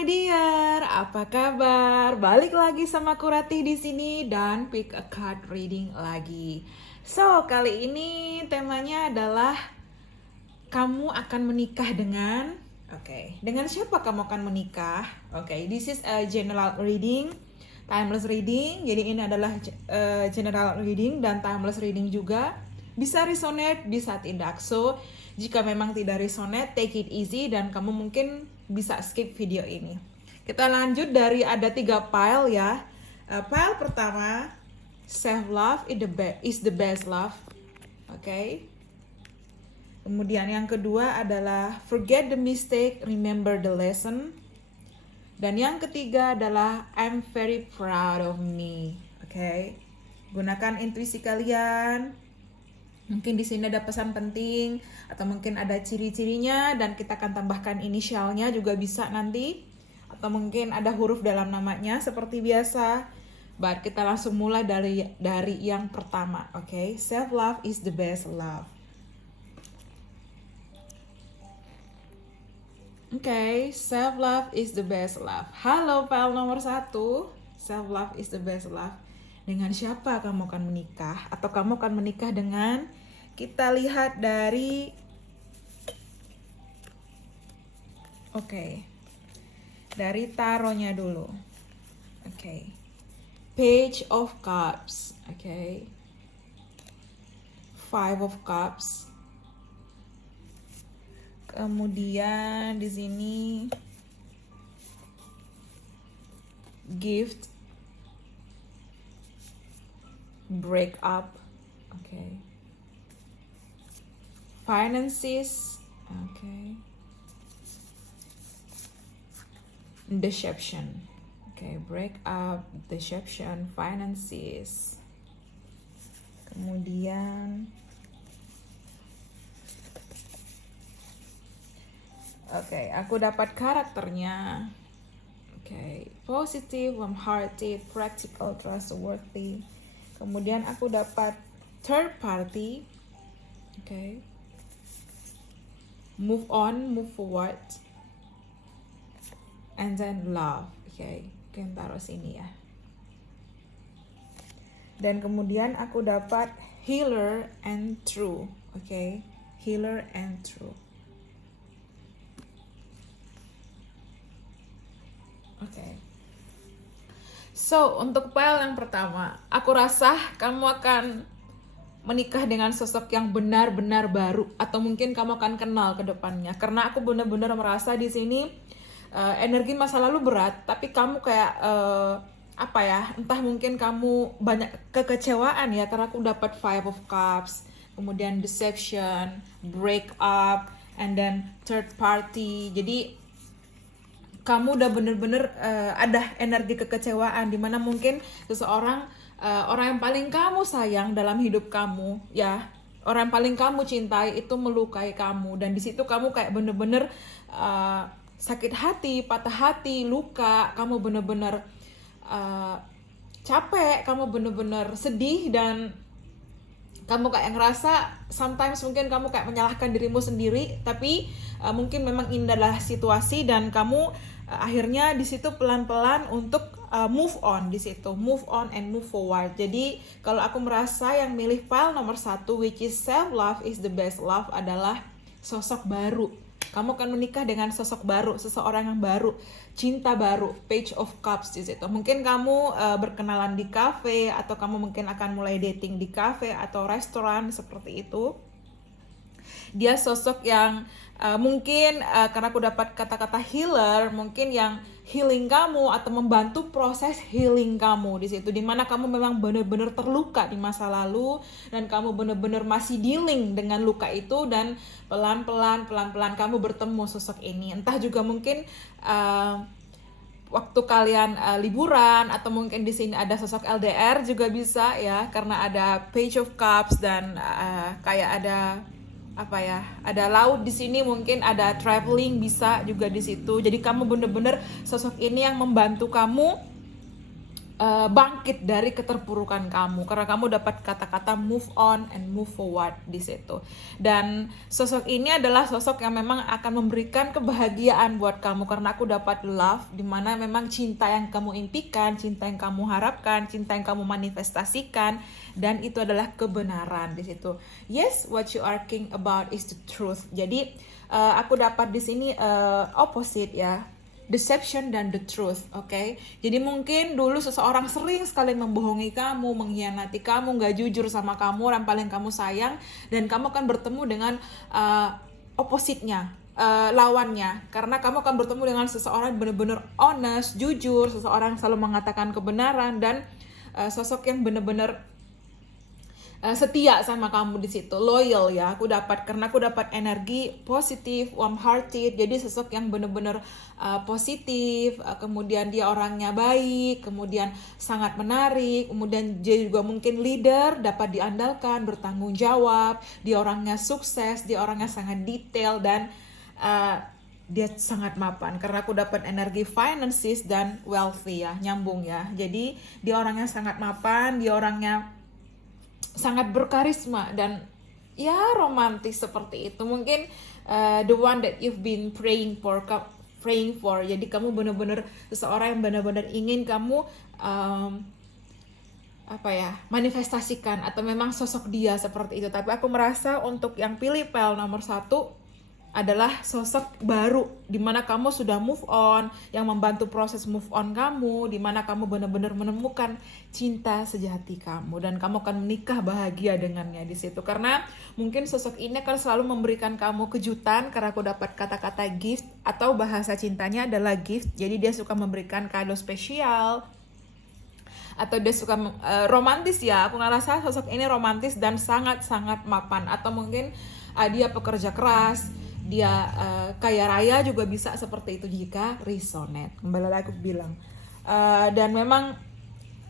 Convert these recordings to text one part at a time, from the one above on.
my dear, apa kabar? Balik lagi sama Kurati di sini dan pick a card reading lagi. So, kali ini temanya adalah kamu akan menikah dengan dengan siapa kamu akan menikah? This is a general reading, timeless reading. Jadi ini adalah general reading dan timeless reading juga. Bisa resonate, bisa tidak. So, jika memang tidak resonate, take it easy dan kamu mungkin bisa skip video ini. Kita lanjut dari ada 3 pile ya. Pile pertama, self love is the best love. Kemudian yang kedua adalah forget the mistake, remember the lesson. Dan yang ketiga adalah I'm very proud of me. Gunakan intuisi kalian. Mungkin di sini ada pesan penting atau mungkin ada ciri-cirinya dan kita akan tambahkan inisialnya juga bisa nanti, atau mungkin ada huruf dalam namanya seperti biasa. But kita langsung mulai dari yang pertama. Self love is the best love. Self love is the best love. Halo pile nomor 1. Self love is the best love. Dengan siapa kamu akan menikah? Atau kamu akan menikah dengan? Kita lihat dari dari taronya dulu. Page of Cups. Five of Cups. Kemudian di sini gift, break up, finances, deception, break up, deception, finances. Kemudian aku dapat karakternya. Positive, warm-hearted, practical, trustworthy. Kemudian aku dapat third party. Move on, move forward. And then love. Kita taruh sini ya. Dan kemudian aku dapat healer and true. Healer and true. So, untuk pile yang pertama, aku rasa kamu akan menikah dengan sosok yang benar-benar baru, atau mungkin kamu akan kenal ke depannya. Karena aku benar-benar merasa di sini energi masa lalu berat, tapi kamu kayak entah mungkin kamu banyak kekecewaan ya, karena aku dapat Five of Cups, kemudian deception, break up, and then third party. Jadi kamu udah bener-bener ada energi kekecewaan, dimana mungkin seseorang, orang yang paling kamu sayang dalam hidup kamu ya, orang yang paling kamu cintai itu melukai kamu, dan di situ kamu kayak bener-bener sakit hati, patah hati, luka, kamu bener-bener capek, kamu bener-bener sedih, dan kamu kayak ngerasa sometimes mungkin kamu kayak menyalahkan dirimu sendiri, tapi mungkin memang ini adalah situasi dan kamu akhirnya di situ pelan-pelan untuk move on, di situ move on and move forward. Jadi kalau aku merasa yang milih pile nomor 1, which is self love is the best love, adalah sosok baru. Kamu akan menikah dengan sosok baru, seseorang yang baru, cinta baru, Page of Cups di situ. Mungkin kamu berkenalan di cafe, atau kamu mungkin akan mulai dating di cafe atau restoran seperti itu. Dia sosok yang mungkin karena aku dapat kata-kata healer, mungkin yang healing kamu atau membantu proses healing kamu di situ, dimana kamu memang benar-benar terluka di masa lalu dan kamu benar-benar masih dealing dengan luka itu, dan pelan-pelan kamu bertemu sosok ini. Entah juga mungkin waktu kalian liburan, atau mungkin di sini ada sosok LDR juga bisa ya, karena ada Page of Cups dan kayak ada ada laut di sini, mungkin ada traveling bisa juga di situ. Jadi kamu bener-bener sosok ini yang membantu kamu bangkit dari keterpurukan kamu, karena kamu dapat kata-kata move on and move forward di situ. Dan sosok ini adalah sosok yang memang akan memberikan kebahagiaan buat kamu, karena aku dapat love, dimana memang cinta yang kamu impikan, cinta yang kamu harapkan, cinta yang kamu manifestasikan, dan itu adalah kebenaran di situ. Yes, what you are thinking about is the truth. Jadi aku dapat di sini opposite ya, deception dan the truth, oke? Jadi mungkin dulu seseorang sering sekali membohongi kamu, mengkhianati kamu, gak jujur sama kamu, orang paling kamu sayang, dan kamu akan bertemu dengan opposite-nya, lawannya, karena kamu akan bertemu dengan seseorang benar-benar honest, jujur, seseorang selalu mengatakan kebenaran, dan sosok yang benar-benar setia sama kamu di situ, loyal ya. Aku dapat, karena aku dapat energi positif, warm hearted. Jadi sosok yang benar-benar positif, kemudian dia orangnya baik, kemudian sangat menarik, kemudian dia juga mungkin leader, dapat diandalkan, bertanggung jawab. Dia orangnya sukses, dia orangnya sangat detail, dan dia sangat mapan, karena aku dapat energi finances dan wealthy ya, nyambung ya. Jadi dia orangnya sangat mapan, dia orangnya sangat berkarisma dan ya romantis seperti itu. Mungkin the one that you've been praying for. Jadi kamu benar-benar seseorang yang benar-benar ingin kamu manifestasikan, atau memang sosok dia seperti itu. Tapi aku merasa untuk yang pilih pel nomor 1 adalah sosok baru, dimana kamu sudah move on, yang membantu proses move on kamu, dimana kamu benar-benar menemukan cinta sejati kamu, dan kamu akan menikah bahagia dengannya di situ. Karena mungkin sosok ini akan selalu memberikan kamu kejutan, karena aku dapat kata-kata gift, atau bahasa cintanya adalah gift. Jadi dia suka memberikan kado spesial, atau dia suka romantis ya. Aku ngerasa sosok ini romantis dan sangat-sangat mapan, atau mungkin dia pekerja keras, dia kaya raya juga bisa seperti itu jika resonate. Kembali lagi aku bilang, dan memang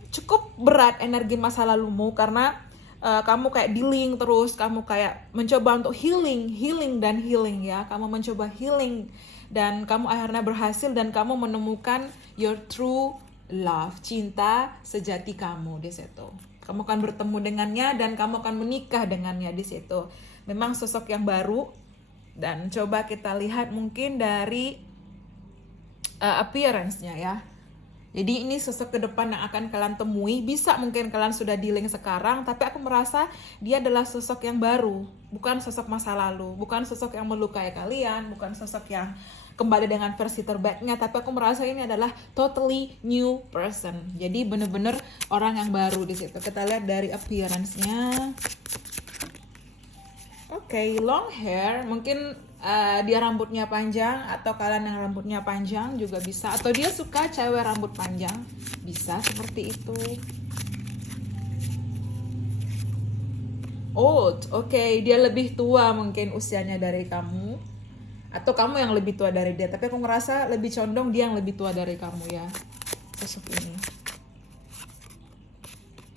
cukup berat energi masa lalumu, karena kamu kayak dealing terus, kamu kayak mencoba untuk healing ya. Kamu mencoba healing, dan kamu akhirnya berhasil, dan kamu menemukan your true love, cinta sejati kamu di situ. Kamu akan bertemu dengannya, dan kamu akan menikah dengannya di situ. Memang sosok yang baru. Dan coba kita lihat mungkin dari appearance-nya ya. Jadi ini sosok ke depan yang akan kalian temui. Bisa mungkin kalian sudah dealing sekarang, tapi aku merasa dia adalah sosok yang baru, bukan sosok masa lalu, bukan sosok yang melukai kalian, bukan sosok yang kembali dengan versi terbaiknya, tapi aku merasa ini adalah totally new person. Jadi bener-bener orang yang baru di situ. Kita lihat dari appearance-nya. Oke, long hair, mungkin dia rambutnya panjang, atau kalian yang rambutnya panjang juga bisa, atau dia suka cewek rambut panjang, bisa seperti itu. Old, oke, dia lebih tua mungkin usianya dari kamu, atau kamu yang lebih tua dari dia, tapi aku ngerasa lebih condong dia yang lebih tua dari kamu ya, sosok ini.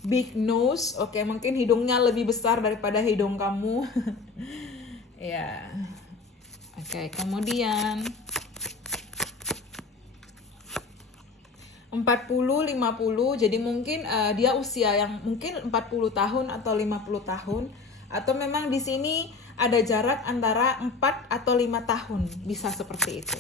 Big nose, oke, mungkin hidungnya lebih besar daripada hidung kamu. Ya, oke, kemudian 40-50, jadi mungkin dia usia yang mungkin 40 tahun atau 50 tahun, atau memang di sini ada jarak antara 4 atau 5 tahun, bisa seperti itu.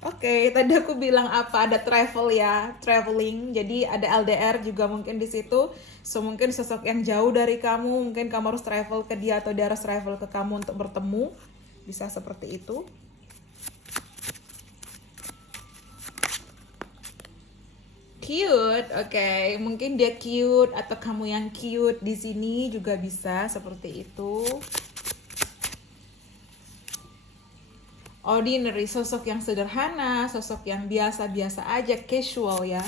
Oke, tadi aku bilang apa, ada travel ya, traveling. Jadi ada LDR juga mungkin di situ. So mungkin sosok yang jauh dari kamu, mungkin kamu harus travel ke dia, atau dia harus travel ke kamu untuk bertemu. Bisa seperti itu. Cute, oke. Mungkin dia cute, atau kamu yang cute di sini juga bisa seperti itu. Ordinary, sosok yang sederhana, sosok yang biasa-biasa aja, casual ya.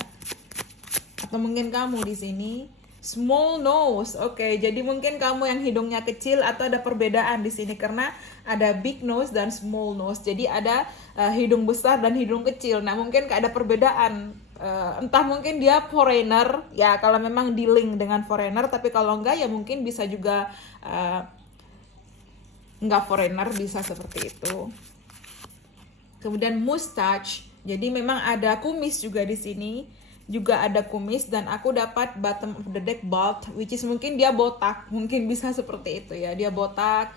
Atau mungkin kamu di sini small nose, oke. Jadi mungkin kamu yang hidungnya kecil, atau ada perbedaan di sini karena ada big nose dan small nose. Jadi ada hidung besar dan hidung kecil. Nah mungkin ada perbedaan. Entah mungkin dia foreigner ya, kalau memang dealing dengan foreigner. Tapi kalau enggak ya mungkin bisa juga enggak foreigner, bisa seperti itu. Kemudian mustache, jadi memang ada kumis juga di sini. juga ada kumis, dan aku dapat bottom of the deck bald, which is mungkin dia botak, mungkin bisa seperti itu ya, dia botak,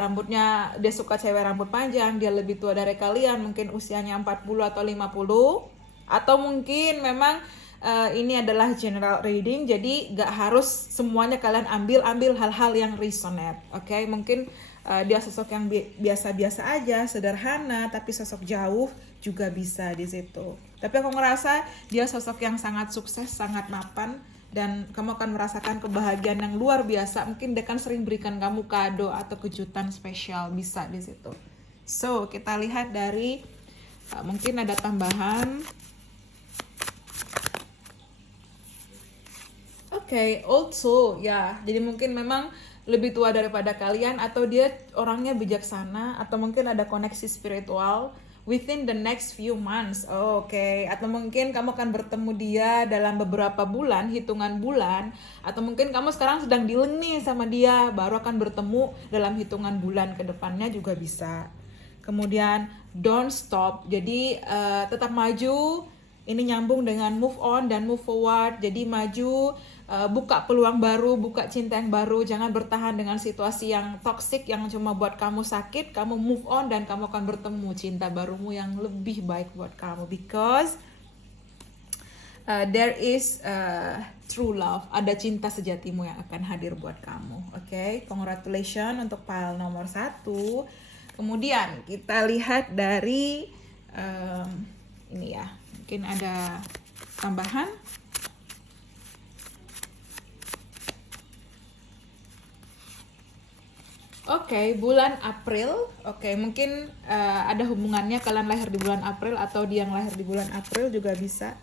rambutnya, dia suka cewek rambut panjang, dia lebih tua dari kalian, mungkin usianya 40 atau 50, atau mungkin memang ini adalah general reading, jadi gak harus semuanya kalian ambil hal-hal yang resonate, oke? Mungkin dia sosok yang biasa-biasa aja, sederhana, tapi sosok jauh juga bisa di situ. Tapi aku ngerasa dia sosok yang sangat sukses, sangat mapan, dan kamu akan merasakan kebahagiaan yang luar biasa. Mungkin dia kan sering berikan kamu kado atau kejutan spesial, bisa di situ. So, kita lihat dari mungkin ada tambahan. Oke, old soul ya. Jadi mungkin memang lebih tua daripada kalian, atau dia orangnya bijaksana, atau mungkin ada koneksi spiritual within the next few months. Oke. Atau mungkin kamu akan bertemu dia dalam beberapa bulan, hitungan bulan, atau mungkin kamu sekarang sedang dealing nih sama dia, baru akan bertemu dalam hitungan bulan ke depannya juga bisa. Kemudian don't stop, jadi tetap maju. Ini nyambung dengan move on dan move forward. Jadi maju, buka peluang baru, buka cinta yang baru. Jangan bertahan dengan situasi yang toxic yang cuma buat kamu sakit. Kamu move on dan kamu akan bertemu cinta barumu yang lebih baik buat kamu. Because there is true love. Ada cinta sejatimu yang akan hadir buat kamu. Oke, congratulations untuk pile nomor 1. Kemudian kita lihat dari ini ya. Mungkin ada tambahan. Oke, bulan April. Oke, mungkin ada hubungannya kalian lahir di bulan April atau dia yang lahir di bulan April juga bisa.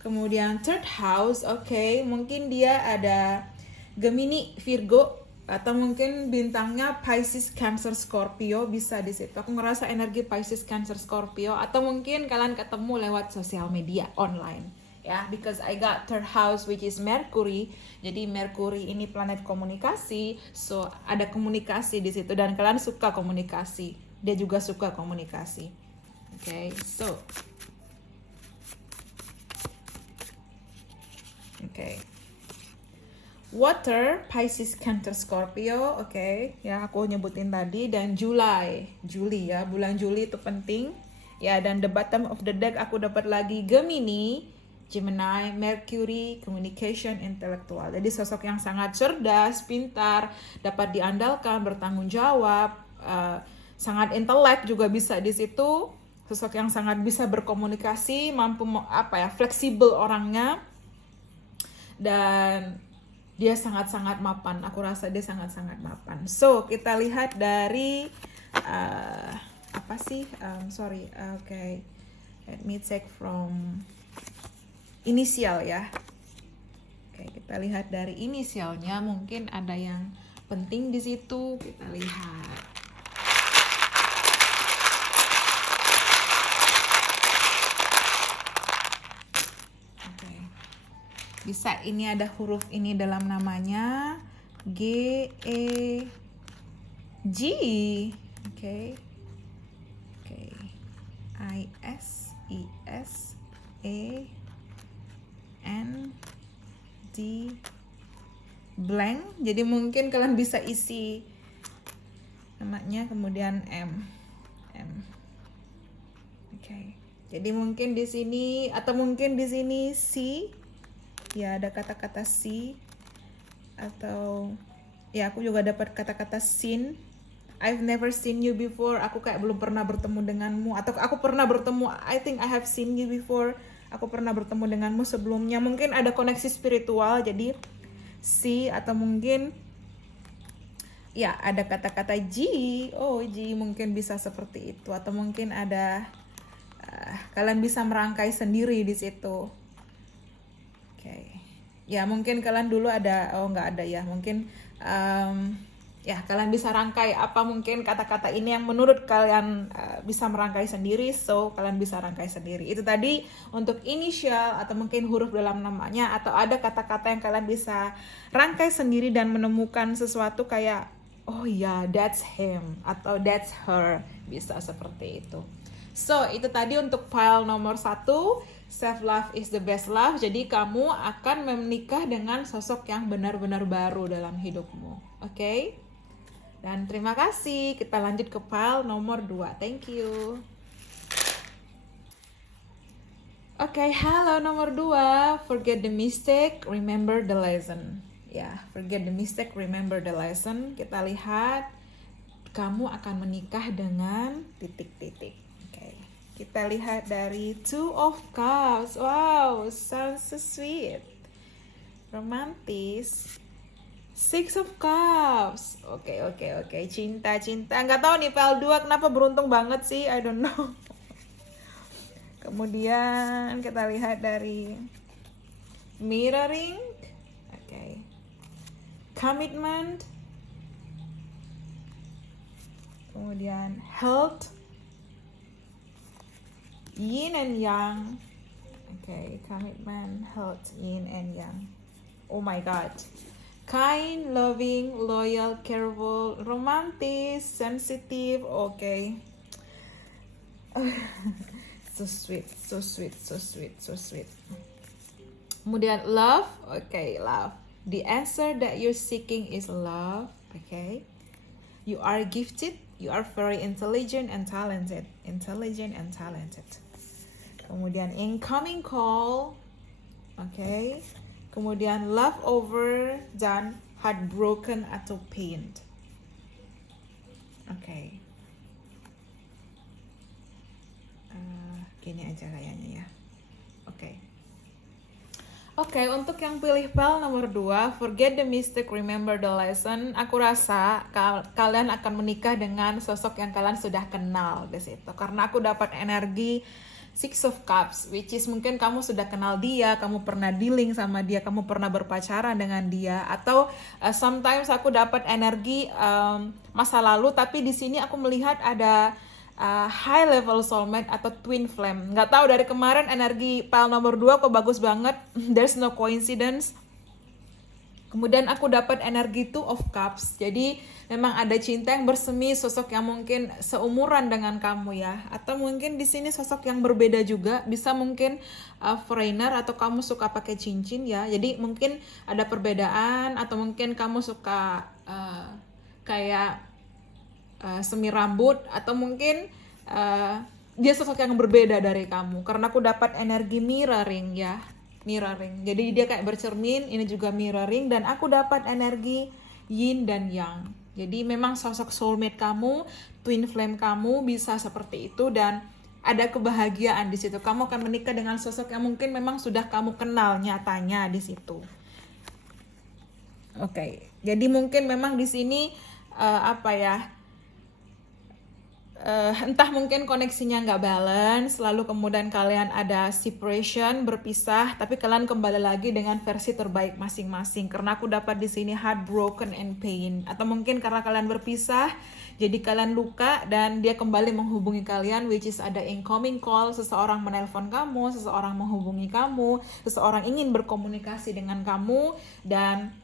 Kemudian third house. Oke, mungkin dia ada Gemini, Virgo, atau mungkin bintangnya Pisces, Cancer, Scorpio, bisa di situ. Aku ngerasa energi Pisces, Cancer, Scorpio, atau mungkin kalian ketemu lewat sosial media online ya, because I got third house which is Mercury. Jadi Mercury ini planet komunikasi, so ada komunikasi di situ dan kalian suka komunikasi. Dia juga suka komunikasi. Okay, so okay. Water, Pisces, Cancer, Scorpio, oke, ya aku nyebutin tadi, dan Juli ya, bulan Juli itu penting, ya, dan the bottom of the deck aku dapat lagi Gemini, Gemini, Mercury, communication, intelektual. Jadi sosok yang sangat cerdas, pintar, dapat diandalkan, bertanggung jawab, sangat intelek juga bisa di situ, sosok yang sangat bisa berkomunikasi, mampu fleksibel orangnya, dan dia sangat-sangat mapan. Aku rasa dia sangat-sangat mapan. So, kita lihat dari let me check from inisial ya. Oke, kita lihat dari inisialnya, mungkin ada yang penting di situ. Kita lihat. Bisa ini ada huruf ini dalam namanya, G, E, G, oke, I, S, I, S, E, N, D, blank. Jadi mungkin kalian bisa isi namanya, kemudian M, oke. Jadi mungkin di sini atau mungkin di sini C. Ya, ada kata-kata si, atau ya aku juga dapat kata-kata seen. I've never seen you before. Aku kayak belum pernah bertemu denganmu, atau aku pernah bertemu, I think I have seen you before. Aku pernah bertemu denganmu sebelumnya. Mungkin ada koneksi spiritual, jadi si, atau mungkin ya ada kata-kata G. Oh, G mungkin bisa seperti itu, atau mungkin ada kalian bisa merangkai sendiri di situ. Ya mungkin kalian dulu ada, nggak ada ya, mungkin ya kalian bisa rangkai apa mungkin kata-kata ini yang menurut kalian bisa merangkai sendiri, so kalian bisa rangkai sendiri. Itu tadi untuk inisial atau mungkin huruf dalam namanya, atau ada kata-kata yang kalian bisa rangkai sendiri dan menemukan sesuatu kayak, oh ya, that's him atau that's her, bisa seperti itu. So, itu tadi untuk file nomor 1, self love is the best love. Jadi kamu akan menikah dengan sosok yang benar-benar baru dalam hidupmu. Oke? Dan terima kasih. Kita lanjut ke file nomor 2. Thank you. Oke, halo nomor 2. Forget the mistake, remember the lesson. Ya, forget the mistake, remember the lesson. Kita lihat kamu akan menikah dengan titik-titik. Oke. Kita lihat dari Two of Cups. Wow, sounds so sweet. Romantis. Six of Cups. Oke. Cinta. Nggak tahu nih PL2 kenapa beruntung banget sih. I don't know. Kemudian kita lihat dari mirroring. Oke. Commitment. Kemudian health. Yin and yang. Oke, commitment, health, yin and yang. Oh my god. Kind, loving, loyal, careful, romantic, sensitive. Oke. So sweet. Kemudian love. Oke, love. The answer that you're seeking is love. Okay. You are gifted. You are very intelligent and talented. Kemudian incoming call. Okay. Kemudian love over dan heartbroken atau pain. Okay. Gini aja kayaknya ya. Oke, untuk yang pilih PEL nomor 2, forget the mistake, remember the lesson. Aku rasa kalian akan menikah dengan sosok yang kalian sudah kenal di situ. Karena aku dapat energi Six of Cups, which is mungkin kamu sudah kenal dia, kamu pernah dealing sama dia, kamu pernah berpacaran dengan dia, atau sometimes aku dapat energi masa lalu, tapi di sini aku melihat ada high level soulmate atau twin flame. Nggak tahu dari kemarin energi PL nomor 2 kok bagus banget. There's no coincidence. Kemudian aku dapat energi Two of Cups. Jadi memang ada cinta yang bersemi, sosok yang mungkin seumuran dengan kamu ya. Atau mungkin di sini sosok yang berbeda juga. Bisa mungkin foreigner atau kamu suka pakai cincin ya. Jadi mungkin ada perbedaan atau mungkin kamu suka kayak semi rambut atau mungkin dia sosok yang berbeda dari kamu karena aku dapat energi mirroring ya, jadi dia kayak bercermin, ini juga mirroring, dan aku dapat energi yin dan yang. Jadi memang sosok soulmate kamu, twin flame kamu bisa seperti itu, dan ada kebahagiaan di situ. Kamu akan menikah dengan sosok yang mungkin memang sudah kamu kenal nyatanya di situ. Oke, jadi mungkin memang di sini entah mungkin koneksinya nggak balance, lalu kemudian kalian ada separation, berpisah, tapi kalian kembali lagi dengan versi terbaik masing-masing. Karena aku dapat di sini heartbroken and pain, atau mungkin karena kalian berpisah, jadi kalian luka dan dia kembali menghubungi kalian, which is ada incoming call, seseorang menelpon kamu, seseorang menghubungi kamu, seseorang ingin berkomunikasi dengan kamu, dan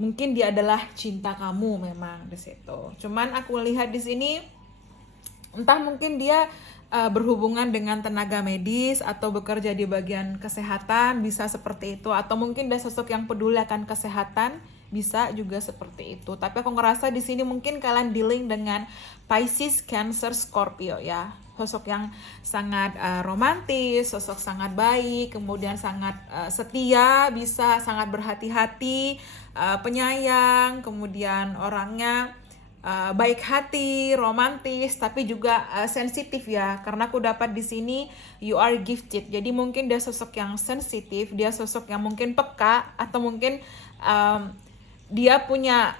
mungkin dia adalah cinta kamu memang di situ. Cuman aku lihat di sini entah mungkin dia berhubungan dengan tenaga medis atau bekerja di bagian kesehatan, bisa seperti itu, atau mungkin dia sosok yang peduli akan kesehatan, bisa juga seperti itu. Tapi aku ngerasa di sini mungkin kalian dealing dengan Pisces, Cancer, Scorpio ya. Sosok yang sangat romantis, sosok sangat baik, kemudian sangat setia, bisa sangat berhati-hati, penyayang, kemudian orangnya baik hati, romantis, tapi juga sensitif ya. Karena aku dapat di sini you are gifted. Jadi mungkin dia sosok yang sensitif, dia sosok yang mungkin peka, atau mungkin dia punya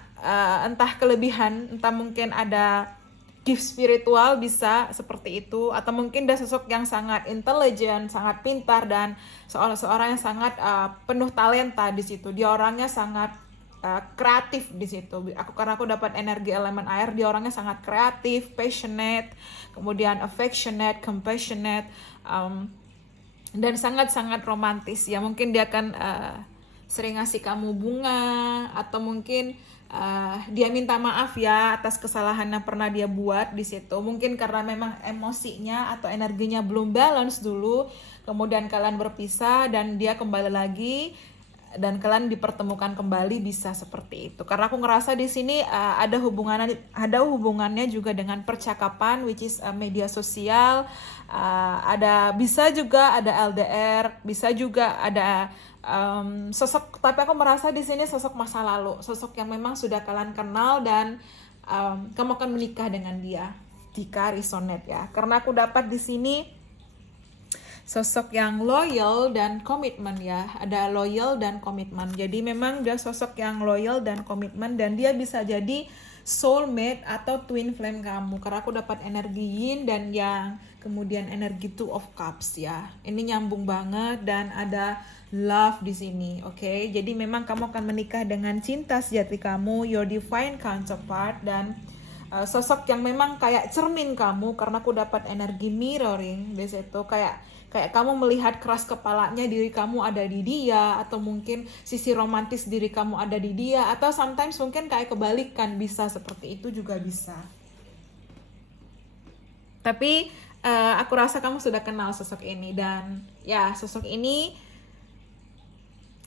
entah kelebihan, entah mungkin ada gift spiritual, bisa seperti itu, atau mungkin dia sosok yang sangat intelijen, sangat pintar, dan seorang yang sangat penuh talenta di situ. Dia orangnya sangat kreatif di situ. Karena aku dapat energi elemen air, dia orangnya sangat kreatif, passionate, kemudian affectionate, compassionate, dan sangat-sangat romantis ya. Mungkin dia akan sering ngasih kamu bunga, atau mungkin dia minta maaf ya atas kesalahan yang pernah dia buat di situ. Mungkin karena memang emosinya atau energinya belum balance dulu, kemudian kalian berpisah dan dia kembali lagi dan kalian dipertemukan kembali, bisa seperti itu. Karena aku ngerasa di sini ada hubungannya juga dengan percakapan, which is media sosial. Bisa juga ada LDR, bisa juga ada sosok, tapi aku merasa di sini sosok masa lalu, sosok yang memang sudah kalian kenal dan kamu akan menikah dengan dia jika resonate ya. Karena aku dapat di sini sosok yang loyal dan komitmen ya, ada loyal dan komitmen. Jadi memang dia sosok yang loyal dan komitmen, dan dia bisa jadi soulmate atau twin flame kamu. Karena aku dapat energi yin dan yang, kemudian energi two of cups ya. Ini nyambung banget dan ada love di sini, oke? Jadi memang kamu akan menikah dengan cinta sejati kamu, your divine counterpart, dan sosok yang memang kayak cermin kamu. Karena aku dapat energi mirroring di situ, kayak kamu melihat keras kepalanya diri kamu ada di dia, atau mungkin sisi romantis diri kamu ada di dia, atau sometimes mungkin kayak kebalikan, bisa seperti itu juga bisa. Tapi aku rasa kamu sudah kenal sosok ini, dan ya sosok ini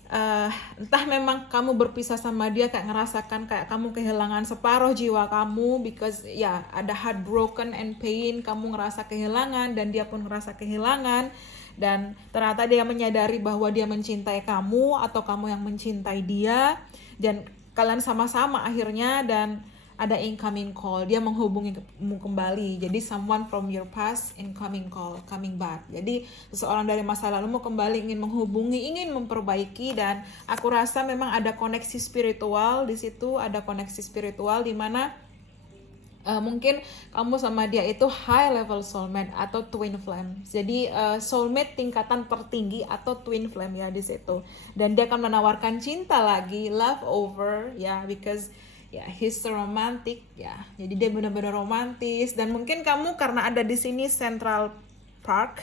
entah memang kamu berpisah sama dia kayak ngerasakan kayak kamu kehilangan separuh jiwa kamu, because ya ada heartbroken and pain, kamu ngerasa kehilangan dan dia pun ngerasa kehilangan, dan ternyata dia menyadari bahwa dia mencintai kamu atau kamu yang mencintai dia, dan kalian sama-sama akhirnya, dan ada incoming call, dia menghubungimu kembali. Jadi someone from your past incoming call, coming back. Jadi seseorang dari masa lalu mau kembali, ingin menghubungi, ingin memperbaiki, dan aku rasa memang ada koneksi spiritual di situ, ada koneksi spiritual di mana mungkin kamu sama dia itu high level soulmate atau twin flame. Jadi soulmate tingkatan tertinggi atau twin flame ya di situ. Dan dia akan menawarkan cinta lagi, love over ya, because ya he's so romantic ya. Jadi dia benar-benar romantis, dan mungkin kamu karena ada di sini Central Park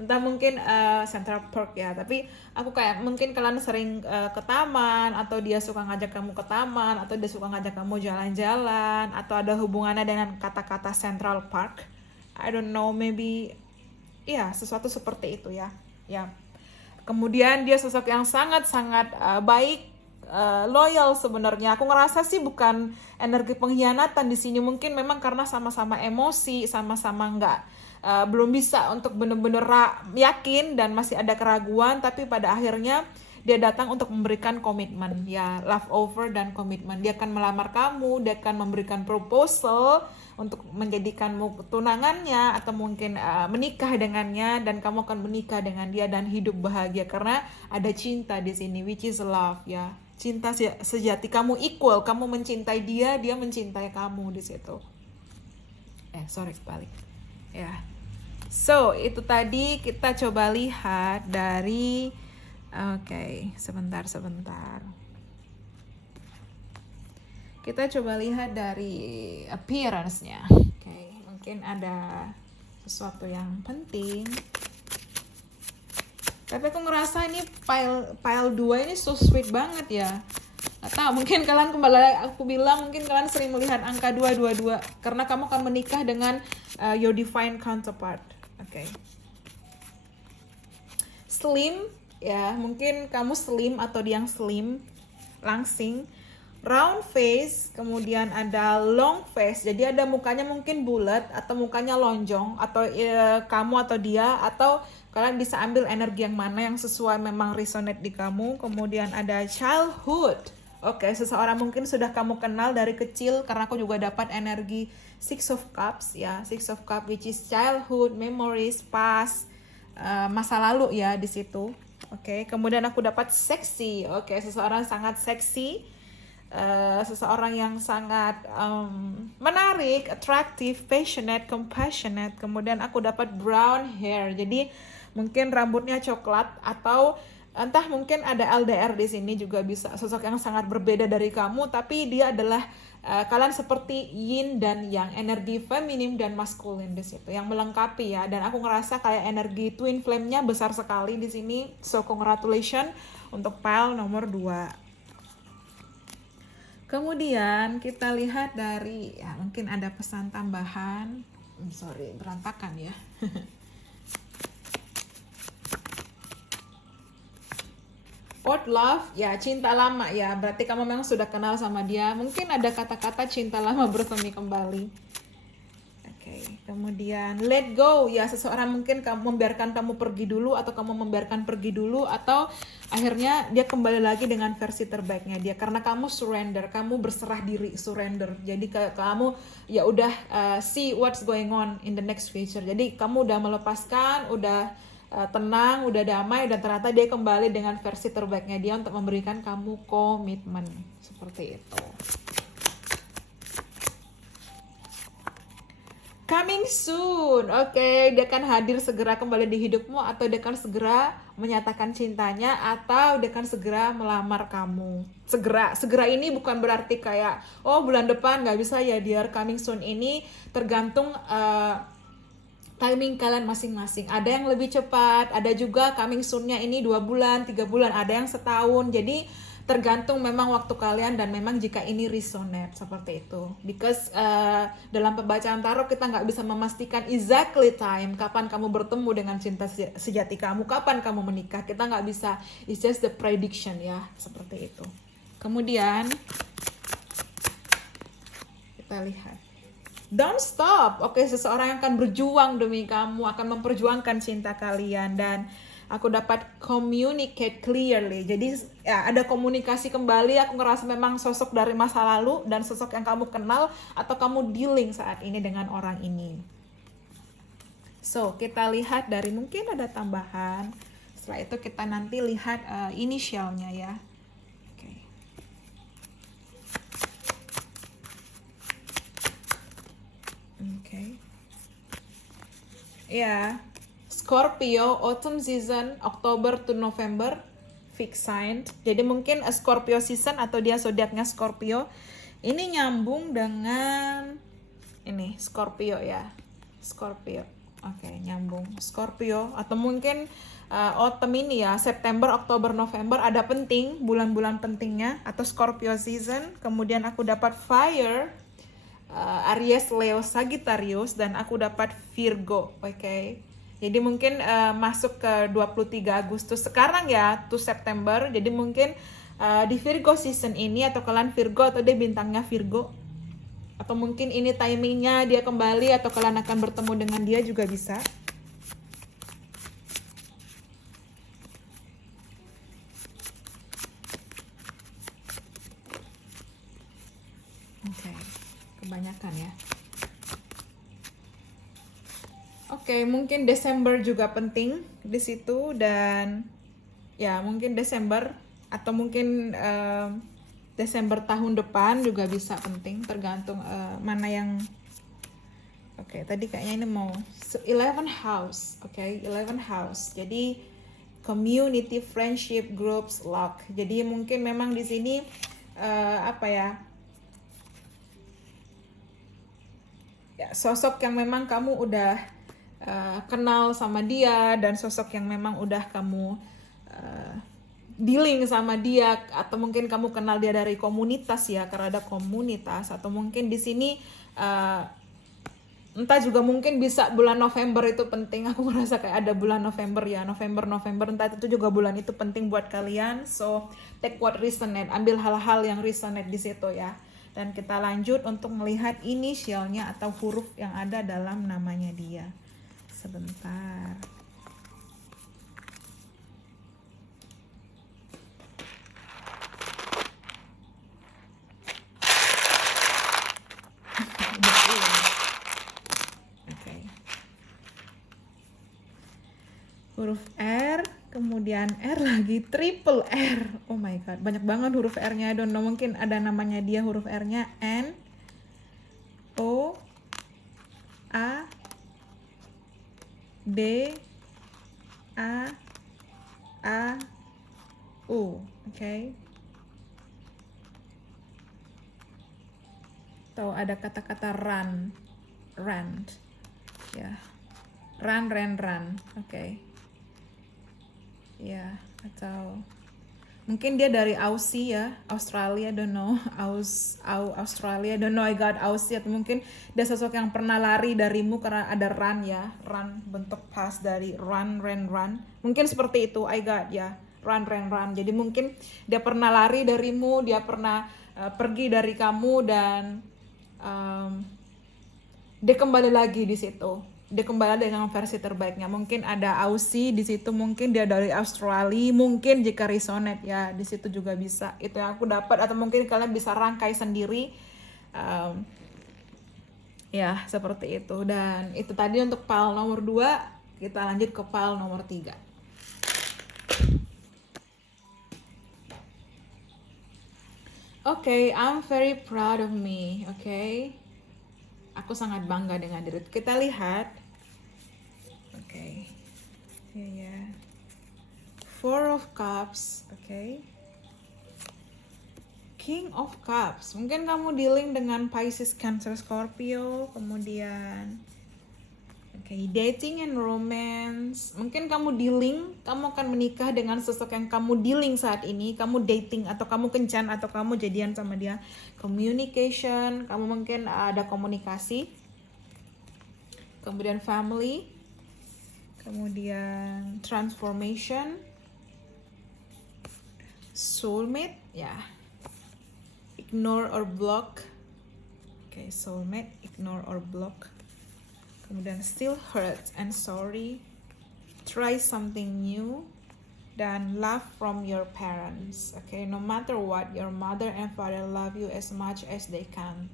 entah mungkin Central Park ya, tapi aku kayak mungkin kalian sering ke taman, atau dia suka ngajak kamu ke taman, atau dia suka ngajak kamu jalan-jalan, atau ada hubungannya dengan kata-kata Central Park. I don't know, maybe ya sesuatu seperti itu ya. Ya. Kemudian dia sosok yang sangat-sangat baik, loyal sebenarnya. Aku ngerasa sih bukan energi pengkhianatan di sini, mungkin memang karena sama-sama emosi, sama-sama belum bisa untuk benar-benar yakin dan masih ada keraguan, tapi pada akhirnya dia datang untuk memberikan komitmen ya, love over dan komitmen. Dia akan melamar kamu, dia akan memberikan proposal untuk menjadikanmu tunangannya atau mungkin menikah dengannya, dan kamu akan menikah dengan dia dan hidup bahagia karena ada cinta di sini, which is love ya. Cinta sejati, kamu equal, kamu mencintai dia, dia mencintai kamu di situ. Balik. Ya. So, itu tadi kita coba lihat dari sebentar. Kita coba lihat dari appearance-nya. Mungkin ada sesuatu yang penting. Tapi aku ngerasa ini pile 2 ini so sweet banget ya. Atau mungkin kalian aku bilang mungkin kalian sering melihat angka 222 karena kamu akan menikah dengan your divine counterpart. Slim ya, mungkin kamu slim atau dia yang slim, langsing, round face, kemudian ada long face. Jadi ada mukanya mungkin bulat atau mukanya lonjong, atau kamu atau dia, atau kalian bisa ambil energi yang mana yang sesuai memang resonate di kamu. Kemudian ada childhood. Seseorang mungkin sudah kamu kenal dari kecil, karena aku juga dapat energi Six of Cups ya, Six of Cups which is childhood, memories, past, masa lalu ya di situ. Kemudian aku dapat seksi. Seseorang sangat seksi, seseorang yang sangat menarik, attractive, passionate, compassionate. Kemudian aku dapat brown hair. Jadi mungkin rambutnya coklat, atau entah mungkin ada LDR di sini juga bisa. Sosok yang sangat berbeda dari kamu, tapi dia adalah kalian seperti yin dan yang, energi feminim dan maskulin di situ yang melengkapi ya. Dan aku ngerasa kayak energi twin flame-nya besar sekali di sini. So congratulations untuk pile nomor 2. Kemudian kita lihat dari, ya mungkin ada pesan tambahan. Sorry, berantakan ya. Old love, ya cinta lama ya. Berarti kamu memang sudah kenal sama dia. Mungkin ada kata-kata cinta lama bersemi kembali. Oke, kemudian let go, ya seseorang mungkin kamu membiarkan kamu pergi dulu, atau kamu membiarkan pergi dulu, atau akhirnya dia kembali lagi dengan versi terbaiknya dia karena kamu surrender, kamu berserah diri, surrender. Jadi kamu ya udah see what's going on in the next future. Jadi kamu udah melepaskan, udah tenang, udah damai, dan ternyata dia kembali dengan versi terbaiknya dia untuk memberikan kamu komitmen seperti itu. Coming soon, oke, dia akan hadir segera kembali di hidupmu, atau dia akan segera menyatakan cintanya, atau dia akan segera melamar kamu. Segera ini bukan berarti kayak, oh bulan depan nggak bisa ya dear. Coming soon ini tergantung timing kalian masing-masing. Ada yang lebih cepat, ada juga coming soon-nya ini 2 bulan, 3 bulan, ada yang setahun. Jadi tergantung memang waktu kalian, dan memang jika ini resonate seperti itu. Because dalam pembacaan tarot kita nggak bisa memastikan exactly time kapan kamu bertemu dengan cinta sejati kamu, kapan kamu menikah. Kita nggak bisa, it's just the prediction ya, seperti itu. Kemudian kita lihat, don't stop. Oke, seseorang yang akan berjuang demi kamu, akan memperjuangkan cinta kalian, dan aku dapat communicate clearly. Jadi ya, ada komunikasi kembali. Aku ngerasa memang sosok dari masa lalu dan sosok yang kamu kenal atau kamu dealing saat ini dengan orang ini. So, kita lihat dari, mungkin ada tambahan. Setelah itu kita nanti lihat inisialnya ya. Oke. Oke. Ya. Scorpio, autumn season, Oktober to November, fixed sign. Jadi mungkin Scorpio season atau dia zodiaknya Scorpio. Ini nyambung dengan ini Scorpio ya. Scorpio. Oke, nyambung. Scorpio, atau mungkin autumn ini ya, September, Oktober, November, ada penting, bulan-bulan pentingnya, atau Scorpio season. Kemudian aku dapat fire, Aries, Leo, Sagittarius, dan aku dapat Virgo. Oke. Jadi mungkin masuk ke 23 Agustus sekarang ya, to September. Jadi mungkin di Virgo season ini, atau kalian Virgo atau dia bintangnya Virgo, atau mungkin ini timingnya dia kembali, atau kalian akan bertemu dengan dia juga bisa. Oke, kebanyakan ya. Oke, mungkin Desember juga penting di situ, dan ya mungkin Desember, atau mungkin Desember tahun depan juga bisa penting, tergantung mana yang. Oke, tadi kayaknya ini mau 11 house. Oke, 11 house. Jadi community, friendship, groups, luck. Jadi mungkin memang di sini apa ya? Ya, sosok yang memang kamu udah kenal sama dia, dan sosok yang memang udah kamu dealing sama dia, atau mungkin kamu kenal dia dari komunitas ya, karena ada komunitas, atau mungkin di sini entah juga mungkin bisa bulan November itu penting. Aku merasa kayak ada bulan November ya, November, entah itu juga bulan itu penting buat kalian. So take what resonate, ambil hal-hal yang resonate di situ ya. Dan kita lanjut untuk melihat inisialnya atau huruf yang ada dalam namanya dia. Sebentar. Okay. Huruf R, kemudian R lagi, triple R. Oh my god, banyak banget huruf R-nya. I don't know, mungkin ada namanya dia huruf R-nya. N, O, A, D, A, U. Oke. Atau ada kata-kata run, ya, run. Oke. Ya, atau Mungkin dia dari Aussie ya, Australia, don't know, Australia, don't know, I got Aussie, atau mungkin dia sosok yang pernah lari darimu karena ada run ya, run bentuk pas dari run, run. Mungkin seperti itu, I got ya, run. Jadi mungkin dia pernah lari darimu, dia pernah pergi dari kamu dan dia kembali lagi di situ. Dia kembali dengan versi terbaiknya. Mungkin ada Aussie di situ, mungkin dia dari Australia, mungkin jika resonate ya di situ juga bisa. Itu yang aku dapat, atau mungkin kalian bisa rangkai sendiri. Ya seperti itu. Dan itu tadi untuk pile nomor 2. Kita lanjut ke pile nomor 3. Okay, I'm very proud of me. Okay, aku sangat bangga dengan diri. Kita lihat. Okay. Yeah. 4 of Cups. Okay. King of Cups. Mungkin kamu dealing dengan Pisces, Cancer, Scorpio. Kemudian dating and romance. Mungkin kamu akan menikah dengan sosok yang kamu dealing saat ini. Kamu dating atau kamu kencan atau kamu jadian sama dia. Communication, kamu mungkin ada komunikasi. Kemudian family. Kemudian transformation. Soulmate, ya. Ignore or block. Okay, soulmate, ignore or block. Kemudian still hurt and sorry, try something new, dan love from your parents. Okay, no matter what, your mother and father love you as much as they can.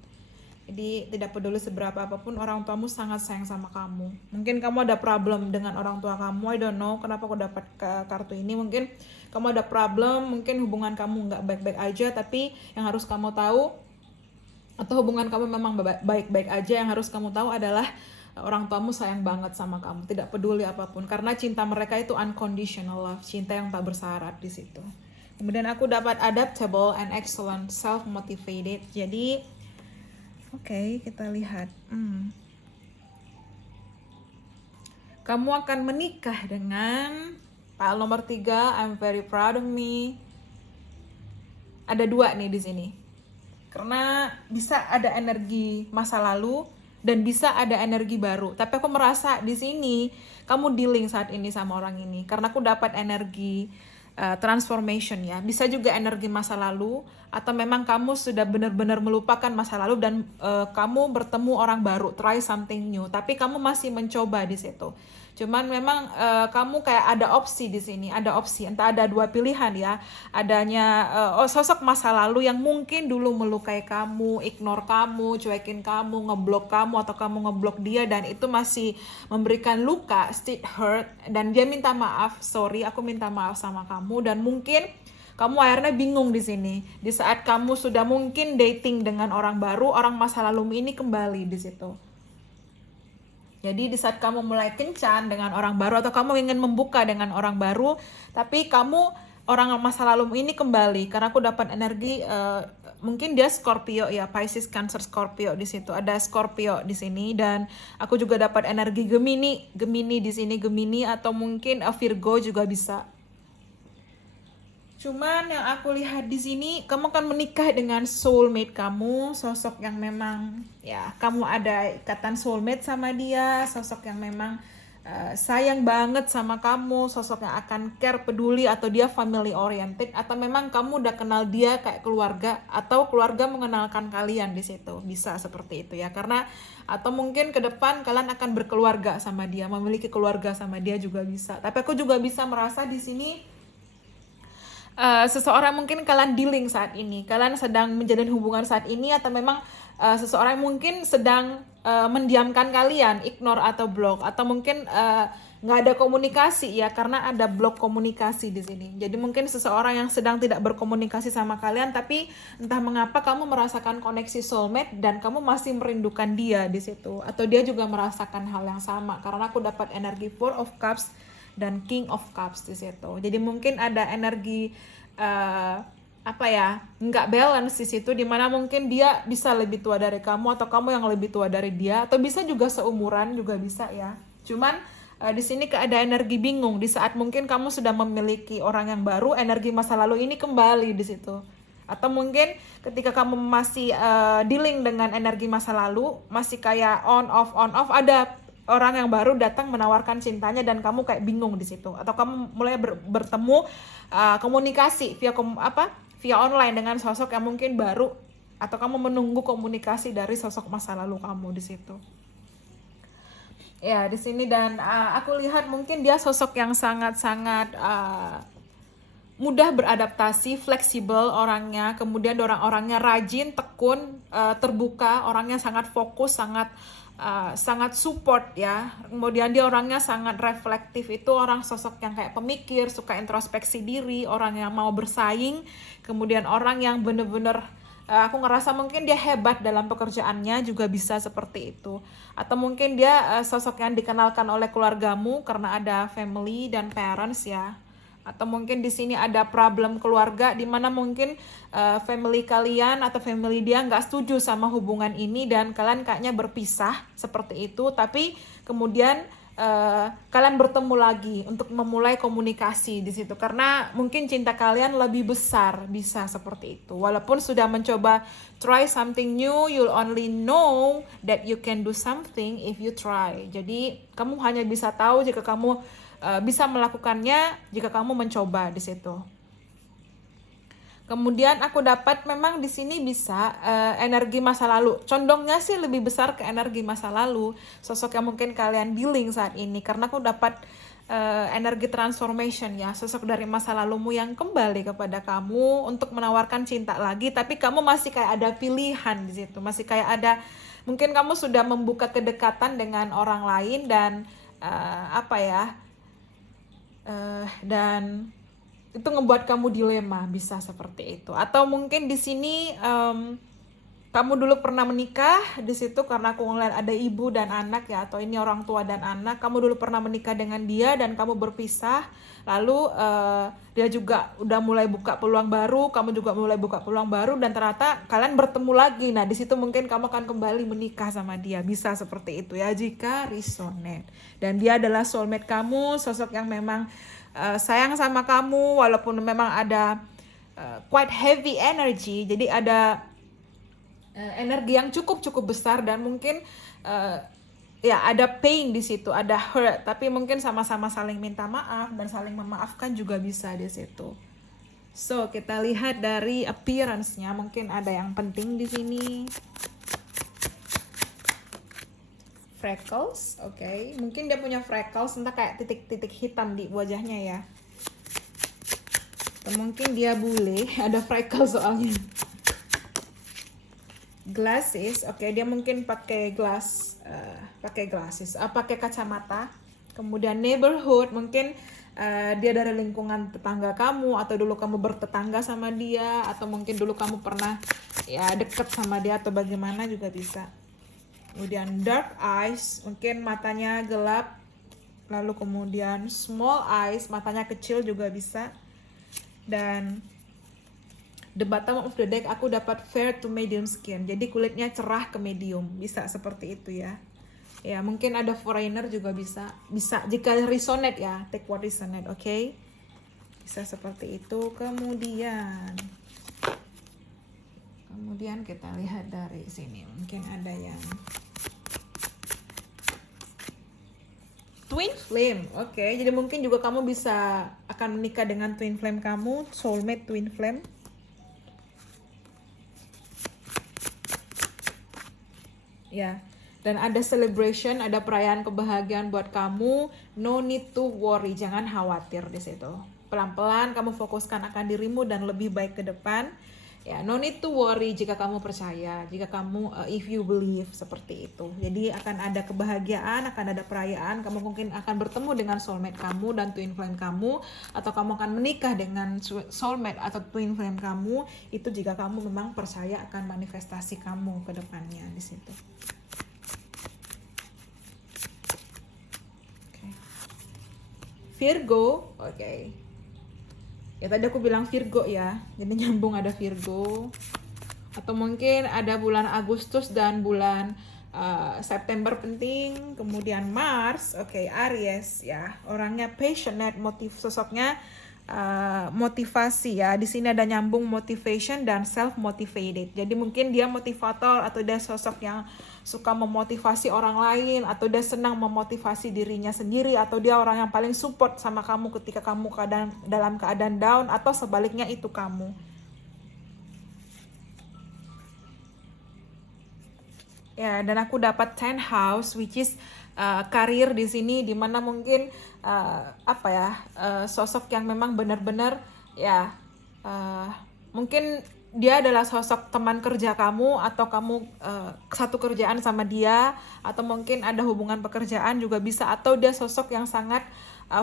Jadi tidak peduli seberapa apapun, orang tuamu sangat sayang sama kamu. Mungkin kamu ada problem dengan orang tua kamu, I don't know kenapa aku dapat kartu ini. Mungkin kamu ada problem, mungkin hubungan kamu nggak baik-baik aja, tapi yang harus kamu tahu, atau hubungan kamu memang baik-baik aja, yang harus kamu tahu adalah orang tuamu sayang banget sama kamu, tidak peduli apapun, karena cinta mereka itu unconditional love, cinta yang tak bersyarat di situ. Kemudian aku dapat adaptable and excellent, self-motivated. Jadi oke, kita lihat. Kamu akan menikah dengan pile nomor 3, I'm very proud of me. Ada 2 nih di sini. Karena bisa ada energi masa lalu dan bisa ada energi baru. Tapi aku merasa di sini kamu dealing saat ini sama orang ini. Karena aku dapat energi transformation ya. Bisa juga energi masa lalu, atau memang kamu sudah benar-benar melupakan masa lalu dan kamu bertemu orang baru, try something new. Tapi kamu masih mencoba di situ. Cuman memang kamu kayak ada opsi di sini, ada opsi, entah ada 2 pilihan ya. Adanya sosok masa lalu yang mungkin dulu melukai kamu, ignore kamu, cuekin kamu, ngeblok kamu, atau kamu ngeblok dia, dan itu masih memberikan luka, still hurt, dan dia minta maaf, sorry, aku minta maaf sama kamu, dan mungkin kamu akhirnya bingung di sini. Di saat kamu sudah mungkin dating dengan orang baru, orang masa lalu ini kembali di situ. Jadi di saat kamu mulai kencan dengan orang baru, atau kamu ingin membuka dengan orang baru, tapi orang masa lalu ini kembali, karena aku dapat energi mungkin dia Scorpio ya, Pisces, Cancer, Scorpio di situ. Ada Scorpio di sini, dan aku juga dapat energi Gemini di sini, Gemini, atau mungkin Virgo juga bisa. Cuman yang aku lihat di sini, kamu akan menikah dengan soulmate kamu, sosok yang memang ya kamu ada ikatan soulmate sama dia, sosok yang memang sayang banget sama kamu, sosok yang akan care, peduli, atau dia family oriented, atau memang kamu udah kenal dia kayak keluarga, atau keluarga mengenalkan kalian di situ. Bisa seperti itu ya, karena atau mungkin ke depan kalian akan berkeluarga sama dia, memiliki keluarga sama dia juga bisa. Tapi aku juga bisa merasa di sini seseorang mungkin kalian dealing saat ini, kalian sedang menjalin hubungan saat ini, atau memang seseorang mungkin sedang mendiamkan kalian, ignore atau block, atau mungkin nggak ada komunikasi ya, karena ada blok komunikasi di sini. Jadi mungkin seseorang yang sedang tidak berkomunikasi sama kalian, tapi entah mengapa kamu merasakan koneksi soulmate dan kamu masih merindukan dia di situ, atau dia juga merasakan hal yang sama, karena aku dapat energi 4 of Cups dan King of Cups di situ. Jadi mungkin ada energi nggak balance di situ, dimana mungkin dia bisa lebih tua dari kamu, atau kamu yang lebih tua dari dia, atau bisa juga seumuran juga bisa ya. Cuman di sini ada energi bingung di saat mungkin kamu sudah memiliki orang yang baru, energi masa lalu ini kembali di situ. Atau mungkin ketika kamu masih dealing dengan energi masa lalu, masih kayak on off, ada orang yang baru datang menawarkan cintanya dan kamu kayak bingung di situ. Atau kamu mulai bertemu komunikasi via online dengan sosok yang mungkin baru, atau kamu menunggu komunikasi dari sosok masa lalu kamu di situ. Ya, di sini dan aku lihat mungkin dia sosok yang sangat-sangat mudah beradaptasi, fleksibel orangnya, kemudian orang-orangnya rajin, tekun, terbuka, orangnya sangat fokus, sangat support ya. Kemudian dia orangnya sangat reflektif, itu orang sosok yang kayak pemikir, suka introspeksi diri, orang yang mau bersaing, kemudian orang yang bener-bener aku ngerasa mungkin dia hebat dalam pekerjaannya juga bisa seperti itu. Atau mungkin dia sosok yang dikenalkan oleh keluargamu karena ada family dan parents ya. Atau mungkin di sini ada problem keluarga di mana mungkin family kalian atau family dia nggak setuju sama hubungan ini dan kalian kayaknya berpisah seperti itu. Tapi kemudian kalian bertemu lagi untuk memulai komunikasi di situ karena mungkin cinta kalian lebih besar, bisa seperti itu. Walaupun sudah mencoba try something new, you'll only know that you can do something if you try. Jadi kamu hanya bisa tahu jika kamu bisa melakukannya jika kamu mencoba di situ. Kemudian aku dapat memang di sini bisa energi masa lalu. Condongnya sih lebih besar ke energi masa lalu. Sosok yang mungkin kalian dealing saat ini. Karena aku dapat energi transformation ya. Sosok dari masa lalumu yang kembali kepada kamu untuk menawarkan cinta lagi. Tapi kamu masih kayak ada pilihan di situ. Masih kayak ada, mungkin kamu sudah membuka kedekatan dengan orang lain dan dan itu ngebuat kamu dilema, bisa seperti itu. Atau mungkin di sini kamu dulu pernah menikah di situ karena aku ngeliat ada ibu dan anak ya, atau ini orang tua dan anak. Kamu dulu pernah menikah dengan dia dan kamu berpisah. Lalu dia juga udah mulai buka peluang baru, kamu juga mulai buka peluang baru dan ternyata kalian bertemu lagi. Nah, di situ mungkin kamu akan kembali menikah sama dia. Bisa seperti itu ya jika resonate. Dan dia adalah soulmate kamu, sosok yang memang sayang sama kamu walaupun memang ada quite heavy energy, jadi ada energi yang cukup besar dan mungkin ya ada pain di situ, ada hurt, tapi mungkin sama-sama saling minta maaf dan saling memaafkan juga bisa di situ. So kita lihat dari appearance-nya, mungkin ada yang penting di sini. Freckles, oke. Mungkin dia punya freckles, entah kayak titik-titik hitam di wajahnya ya. Atau mungkin dia bule, ada freckles soalnya. Glasses, oke, dia mungkin pakai glasses, pakai kacamata. Kemudian neighborhood, mungkin dia dari lingkungan tetangga kamu, atau dulu kamu bertetangga sama dia, atau mungkin dulu kamu pernah ya deket sama dia atau bagaimana juga bisa. Kemudian dark eyes, mungkin matanya gelap. Lalu kemudian small eyes, matanya kecil juga bisa. Dan the bottom of the deck aku dapat fair to medium skin. Jadi kulitnya cerah ke medium, bisa seperti itu ya. Ya mungkin ada foreigner juga bisa jika resonate ya, take what resonate, oke? Bisa seperti itu. Kemudian kita lihat dari sini, mungkin ada yang twin flame, oke. Jadi mungkin juga kamu bisa akan menikah dengan twin flame kamu, soulmate twin flame. Ya, dan ada celebration, ada perayaan kebahagiaan buat kamu. No need to worry, jangan khawatir di situ. Pelan-pelan kamu fokuskan akan dirimu dan lebih baik ke depan. Ya, no need to worry jika kamu percaya, jika kamu if you believe, seperti itu. Jadi akan ada kebahagiaan, akan ada perayaan, kamu mungkin akan bertemu dengan soulmate kamu dan twin flame kamu, atau kamu akan menikah dengan soulmate atau twin flame kamu, itu jika kamu memang percaya akan manifestasi kamu ke depannya di situ. Okay. Virgo, oke. Ya tadi aku bilang Virgo ya, jadi nyambung ada Virgo. Atau mungkin ada bulan Agustus dan bulan September penting, kemudian Mars, oke, Aries ya, orangnya passionate, sosoknya motivasi ya. Di sini ada nyambung motivation dan self motivated. Jadi mungkin dia motivator atau dia sosok yang suka memotivasi orang lain, atau dia senang memotivasi dirinya sendiri, atau dia orang yang paling support sama kamu ketika kamu dalam keadaan down, atau sebaliknya itu kamu. Ya, dan aku dapat 10 house, which is karir di sini, dimana mungkin sosok yang memang benar-benar ya, mungkin dia adalah sosok teman kerja kamu, atau kamu satu kerjaan sama dia, atau mungkin ada hubungan pekerjaan juga bisa, atau dia sosok yang sangat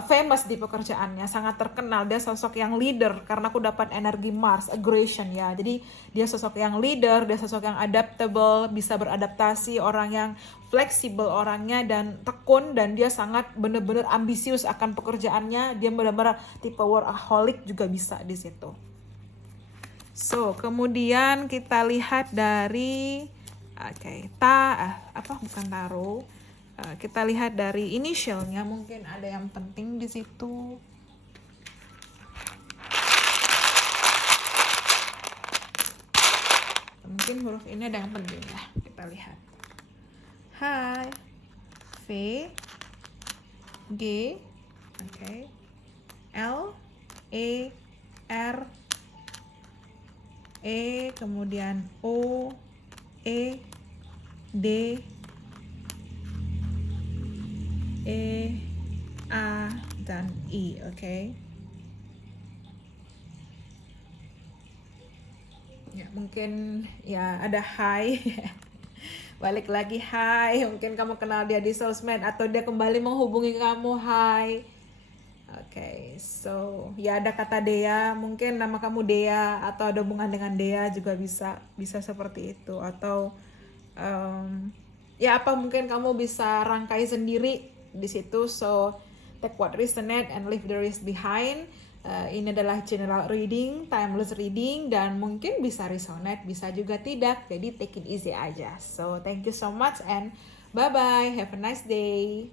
famous di pekerjaannya, sangat terkenal, dia sosok yang leader, karena aku dapat energi Mars, aggression ya. Jadi dia sosok yang leader, dia sosok yang adaptable, bisa beradaptasi, orang yang fleksibel orangnya dan tekun, dan dia sangat benar-benar ambisius akan pekerjaannya, dia benar-benar tipe workaholic juga bisa di situ. So, kemudian kita lihat dari bukan tarot. Kita lihat dari initialnya, mungkin ada yang penting di situ. Mungkin huruf ini ada yang penting ya, kita lihat. H, V, G, L, E, R, E, kemudian O, E, D, E, A, dan I, Ya, mungkin ya ada hi. Balik lagi hi, mungkin kamu kenal dia di sosmed, atau dia kembali menghubungi kamu, hi. So ya ada kata Dea, mungkin nama kamu Dea, atau ada hubungan dengan Dea juga bisa seperti itu, atau mungkin kamu bisa rangkai sendiri di situ. So take what resonate and leave the rest behind. Ini adalah general reading, timeless reading, dan mungkin bisa resonate, bisa juga tidak, jadi take it easy aja. So thank you so much and bye bye, have a nice day.